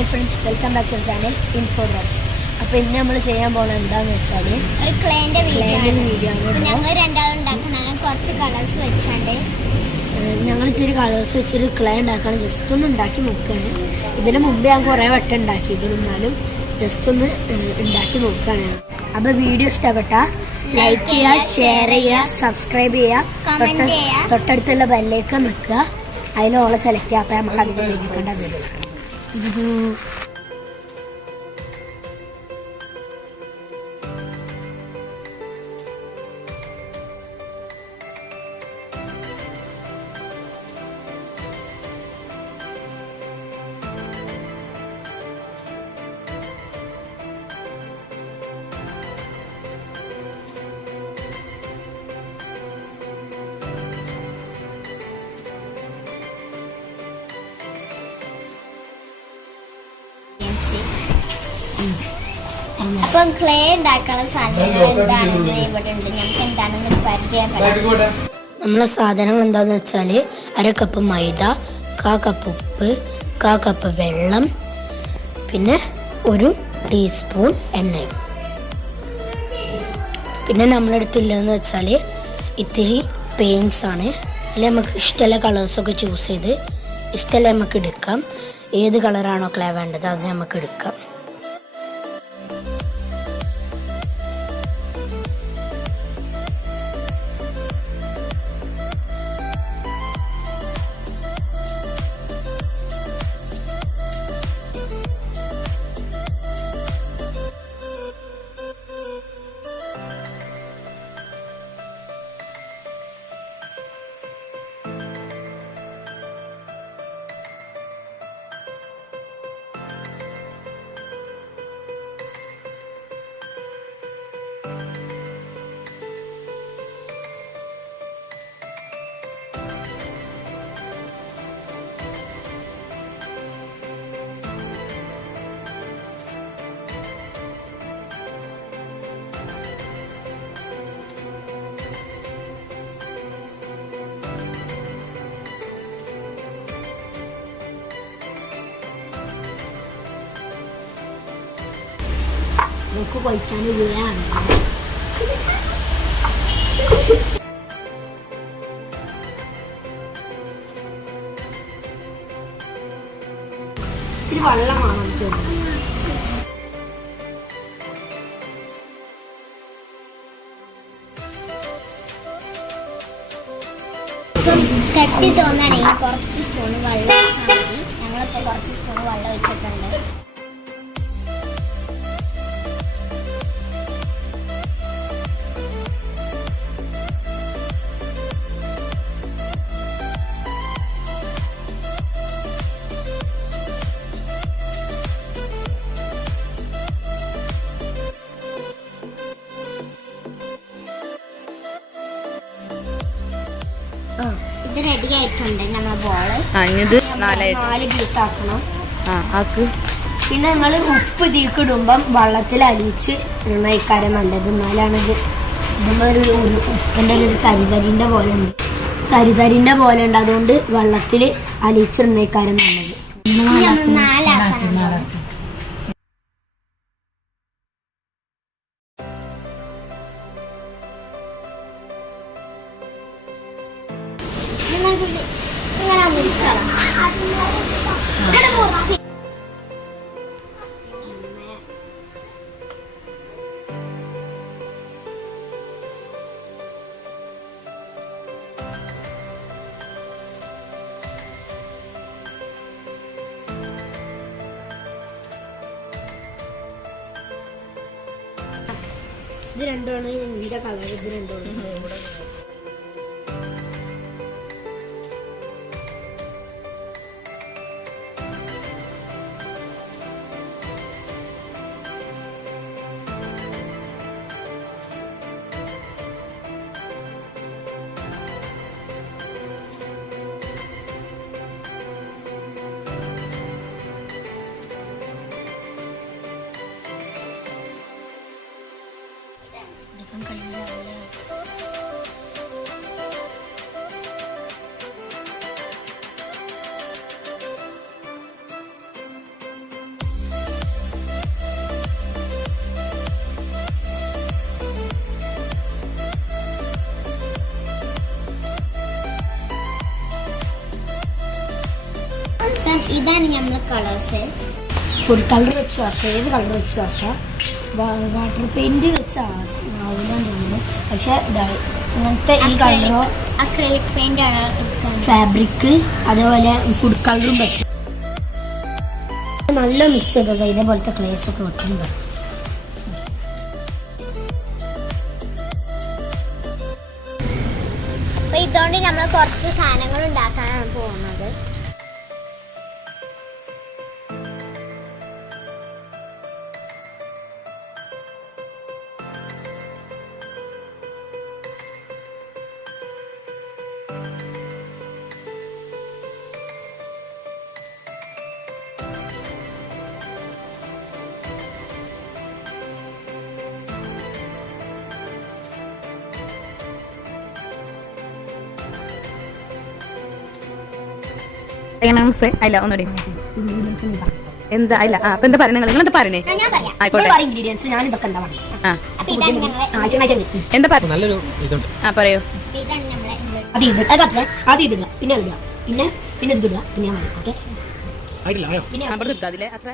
Hi friends, welcome back to channel info drops. അപ്പോൾ ഇന്ന് നമ്മൾ ചെയ്യാൻ പോകുന്നത് എന്താണെന്ന് വെച്ചാൽ ഒരു ക്ലേൻ്റെ വീഡിയോ ആണ്. ഞങ്ങൾ രണ്ടാളും ഉണ്ടാക്കണം. കുറച്ച് കളേഴ്സ് വെച്ചാണ്ട് ഞങ്ങൾ ഇത്തിരി കളേഴ്സ് വെച്ചൊരു ക്ലേ ഉണ്ടാക്കണം. ജസ്റ്റ് ഒന്ന് ഉണ്ടാക്കി നോക്കുകയാണ്. ഇതിന് മുമ്പേ ഞാൻ കുറേ വട്ടം ഉണ്ടാക്കിയിരിക്കണം, എന്നാലും ജസ്റ്റ് ഒന്ന് ഉണ്ടാക്കി നോക്കുകയാണ്. അപ്പോൾ വീഡിയോ ഇഷ്ടപ്പെട്ടാൽ ലൈക്ക് ചെയ്യുക, ഷെയർ ചെയ്യുക, സബ്സ്ക്രൈബ് ചെയ്യുക, തൊട്ടടുത്തുള്ള ബെല്ലേക്ക് നിൽക്കുക, അതിലോളെ സെലക്ട് ചെയ്യുക. അപ്പോൾ നമുക്ക് അതിന് വേദിക്കേണ്ടത് അപ്പം ക്ലേ ഉണ്ടാക്കാനുള്ള സാധനങ്ങൾ എന്താണെന്ന് ഇവിടെ ഉണ്ട്. നമുക്ക് എന്താണെന്ന് പരിചയപ്പെടാം. നമ്മളെ സാധനങ്ങൾ എന്താണെന്ന് വെച്ചാൽ 1/2 കപ്പ് മൈദ, 1/4 കപ്പ് ഉപ്പ്, 1/4 കപ്പ് വെള്ളം, പിന്നെ 1 ടീസ്പൂൺ എണ്ണയും. പിന്നെ നമ്മളെടുത്തില്ലെന്ന് വെച്ചാൽ ഇത്തിരി പെയിൻറ്റ്സ് ആണ്. അതിൽ നമുക്ക് ഇഷ്ടമുള്ള കളേഴ്സൊക്കെ ചൂസ് ചെയ്ത് ഇഷ്ടമുള്ള നമുക്ക് എടുക്കാം. ഏത് കളറാണോ ക്ലേ വേണ്ടത് അത് നമുക്ക് എടുക്കാം. നമുക്ക് കൊയ്ച്ചാൻ വീഴാണ്. ഇത്തിരി വെള്ളമാണ് നമുക്ക് കട്ടി തോന്നുകയാണെങ്കിൽ കുറച്ച് സ്പൂൺ വെള്ളം ഒഴിച്ചാൽ മതി. ഞങ്ങളിപ്പോൾ കുറച്ച് സ്പൂൺ വെള്ളം ഒഴിച്ചിട്ടുണ്ട്. ഇത് റെഡി ആയിട്ടുണ്ട്. നമ്മളെ ബോള് 4 പീസ് ആക്കണം. പിന്നെ നമ്മൾ ഉപ്പ് തീക്കിടുമ്പം വെള്ളത്തിൽ അലിയിച്ച് ഇടണക്കാരം നല്ലത്. എന്നാലാണിത് ഇതൊരു ഉപ്പിൻ്റെ ഒരു കരിതരിൻ്റെ പോലെ ഉണ്ട്. കരിതരിൻ്റെ പോലെ ഉണ്ട്. അതുകൊണ്ട് വെള്ളത്തിൽ അലിയിച്ചിടണക്കാരം നല്ലത്. 4 ആക്കണം. ഇങ്ങനെ മുറിച്ചാണ് മുറിച്ച് ഇത് രണ്ടുമാണ് ഇതിൻ്റെ കളർ. ഇത് രണ്ടുമാണ് ഇതാണ് നമ്മൾ കളേഴ്സ്. ഫുഡ് കളർ വെച്ച് ആക്കാം, ഏത് കളർ വെച്ച് ആക്കാം. വാട്ടർ പെയിന്റ് വെച്ച് ആവുന്നതാണ് തോന്നുന്നു. പക്ഷെ ഇങ്ങനത്തെ ഈ കളറോ അക്രിലിക് പെയിന്റ് ആണ് ഫാബ്രിക്, അതേപോലെ ഫുഡ് കളറും പറ്റും. നല്ല മിക്സ് ചെയ്തത് ഇതേപോലത്തെ ക്ലേസ് ഒക്കെ വെക്കുന്നത്. അപ്പൊ ഇതുകൊണ്ട് നമ്മൾ കുറച്ച് സാധനങ്ങൾ ഉണ്ടാക്കാനാണ് പോകുന്നത്. അല്ല ഒന്നുകൂടി എന്താ അല്ല അപ്പൊ എന്താ പറയണ നിങ്ങളെന്താ പറയണേ? ഞാൻ പറയാം. ആയിക്കോട്ടെ. ഇൻഗ്രീഡിയൻസ് ഞാൻ ഇതൊക്കെ എന്താ പറയുക. അപ്പൊ ഇതാണ് ഞങ്ങളെ എന്താ പറയുക? നല്ലൊരു ഇതുണ്ട്. പറയൂ. ഇതാണ് നമ്മളെ ആദ്യം ഇതിടുക, പിന്നെ ഇതിടുക, പിന്നെ ഇതിടുക, പിന്നെ ഞാൻ പറയാം. ഓക്കെ ആയിട്ടില്ല, ആയോ? അതിലെ അത്ര